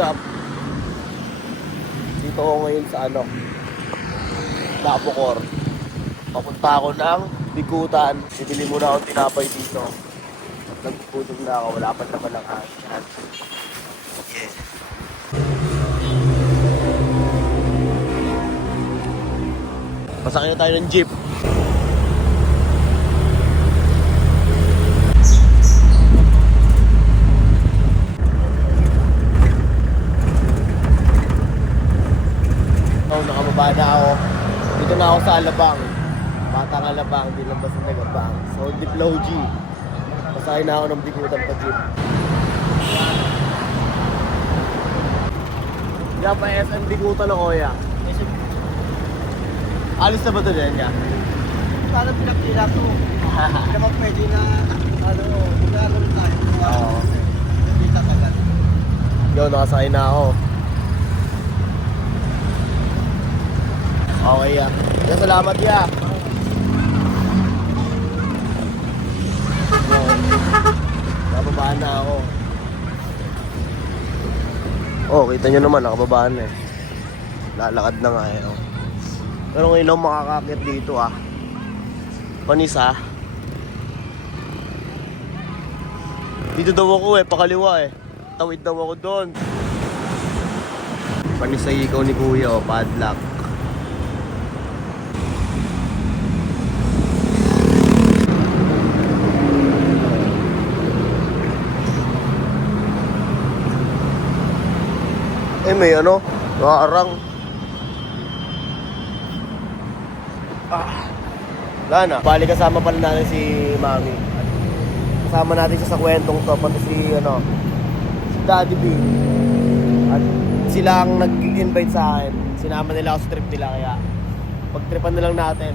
up? Dito ako ngayon sa Labocor. Papunta ako ng Bikutan. Bibili muna akong tinapay dito. At nagpuputom na ako. Wala pa naman ang hangin. Yeah. Pasakay na tayo ng jeep. Nakababa na ako. Dito na ako sa Alabang. Batang Alabang, di lang basta Nagabang. So, Diplo G. Pasakay na ako ng Bikutan pa jeep. Yan pa SM Bikutan ako, ya. Alis na ba ito dyan, ya? Parang pinakila to. Hindi naman pwede na, magagano tayo. Oo. Kita ka gan. Yo, nakasakay na ako. Okay, ya. Kaya salamat, ya. Nakababaan na ako. Oh, kita nyo naman, nakababaan na eh. Lalakad na nga eh. Oh. Pero ngayon ako makakakit dito Panis Dito daw ako pakaliwa Tawid daw ako doon. Panis sa ikaw ni kuya padlock. May nakaarang. Wala na. Bali kasama pala natin si Mami. Kasama natin siya sa kwentong to. Pati si si Daddy B. At sila ang nag-invite sa akin. Sinama nila ako sa trip nila. Kaya pagtripan na lang natin.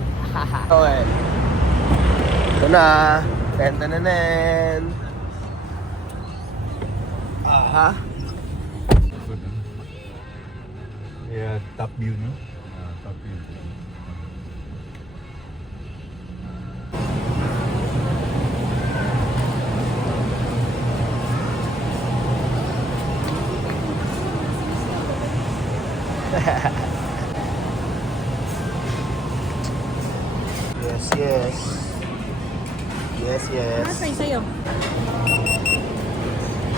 Okay. Ito na. Tentananen. Aha. Yeah, top view, no? Top view. Yes. Nasa'y sa'yo?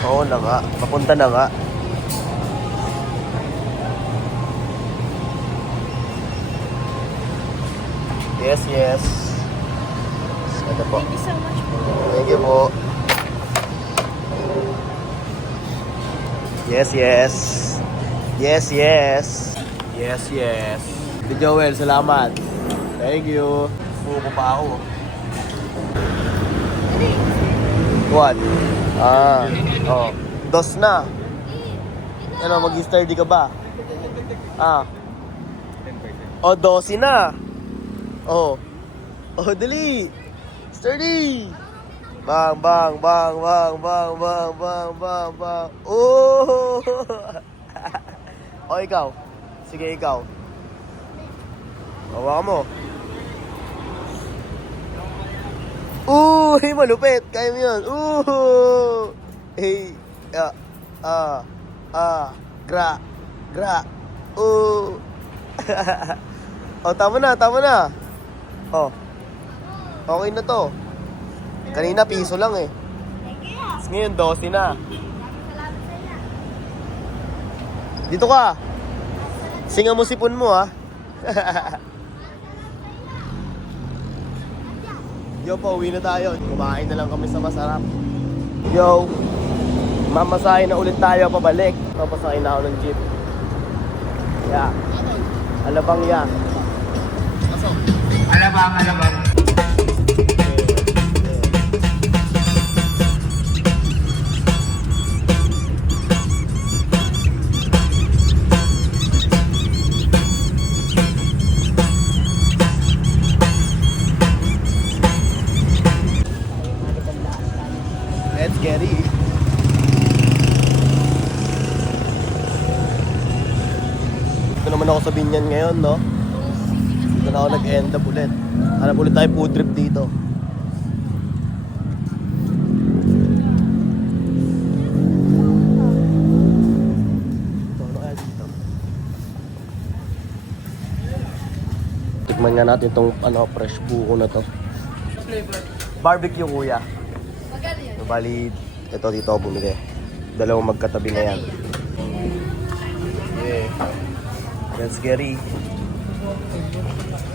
Oo na nga. Papunta na nga. Yes. Ito po. Thank you so much po. Thank you po. Yes. Si Joel, salamat. Thank you. Suko pa ako. What? Dos na. Mag-sturdy ka ba? 12 na. Dali. Sturdy. Bang. Oh. Ikaw. Sige, ikaw. Hawakan mo. Malupit. Kaya mo yun. Gra. Tama na. Okay na to. Kanina piso lang eh. Ngayon 12 na. Dito ka. Singa mo sipon mo Yo, pauwi na tayo. Kumain na lang kami sa masarap. Yo, mamasahin na ulit tayo pabalik. Papasahin na ako ng jeep. Alabang Alabang. Let's get it. Dito naman ako sa Binyan ngayon, no? Dito na ako nag-end up ulit. Hanap ulit tayo food trip dito. Tikman nga natin itong fresh buko na to. Flavor. Barbecue kuya. Magkano yan? Bali, ito dito ako bumili. Dalawang magkatabi na yan. Yeah. That's Gary.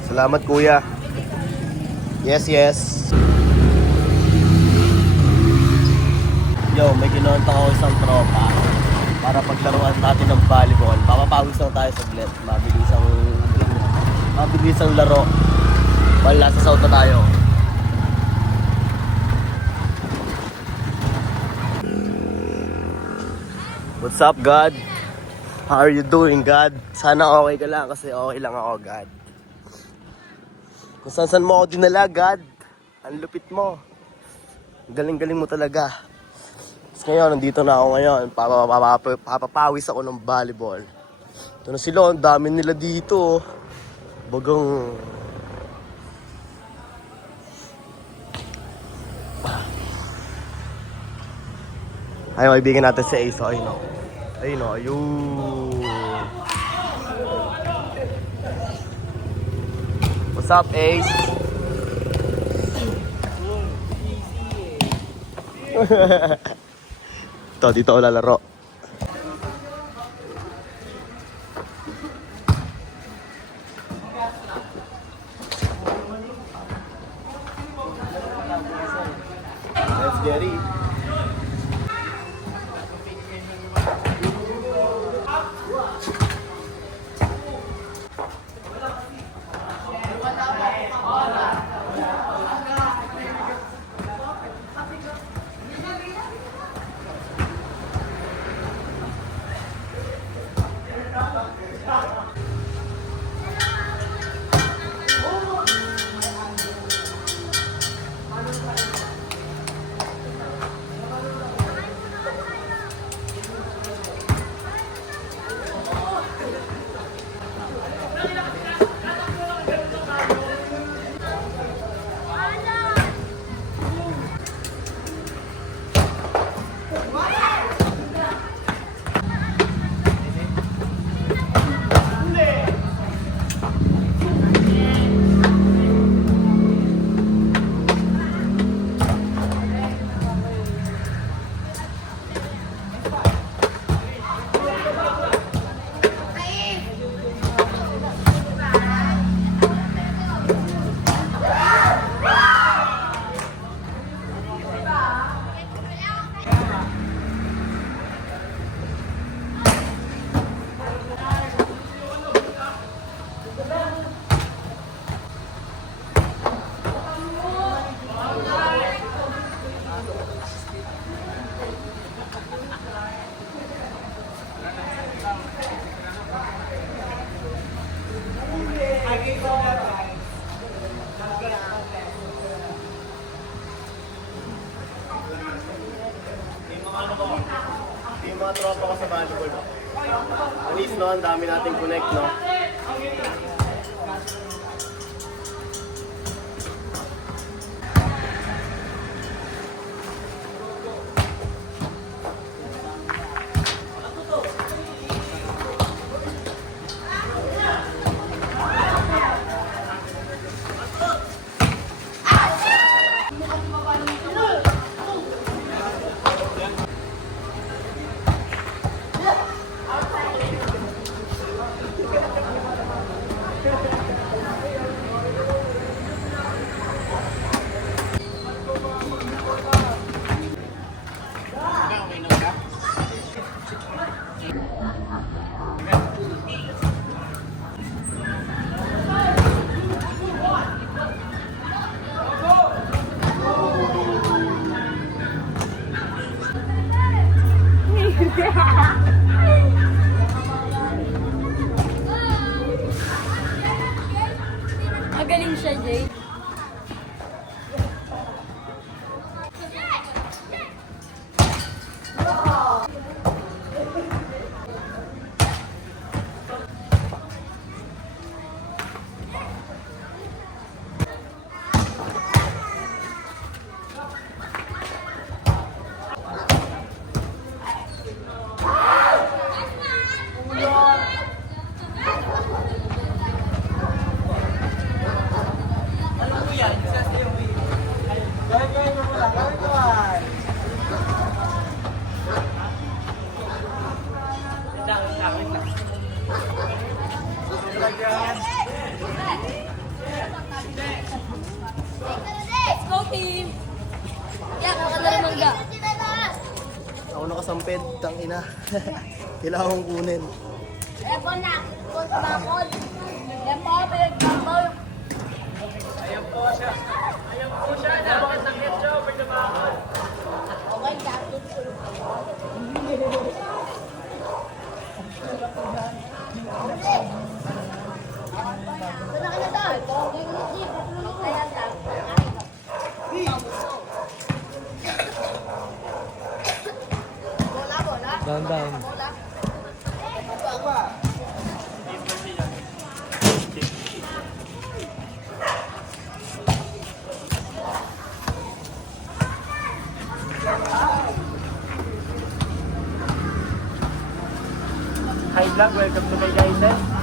Salamat kuya. Yes, yes. Yo, may kinontak ako isang tropa para paglaruan natin ng volleyball. Papapawis lang tayo saglit. Mabilisang laro. Wala, nasa south na tayo. What's up, God? How are you doing, God? Sana okay ka lang kasi okay lang ako, God. Kung saan mo ako dinala, God. Ang lupit mo. Galing-galing mo talaga. Tapos ngayon, nandito na ako ngayon. Papapawis ako ng volleyball. Ito na sila, ang dami nila dito. Bagang... Ay, kaibigan natin si Ace. Ayun o. Ayun o. Ayun. What's up, Ace? Ito, dito ako lalaro. Let's get it. Yung mga tropa ko sa volleyball, no? At least, no, ang dami nating connect, no? Magaling siya, Jay. samped, tang ina. Kailangan kong kunin. Epo na, kung bakod. Epo, pinagbabaw yung... Ayan po siya, dapat ng ketchup, pinagbabaw. Okay, dapat. Down, down. Hi vlog, welcome to my guys.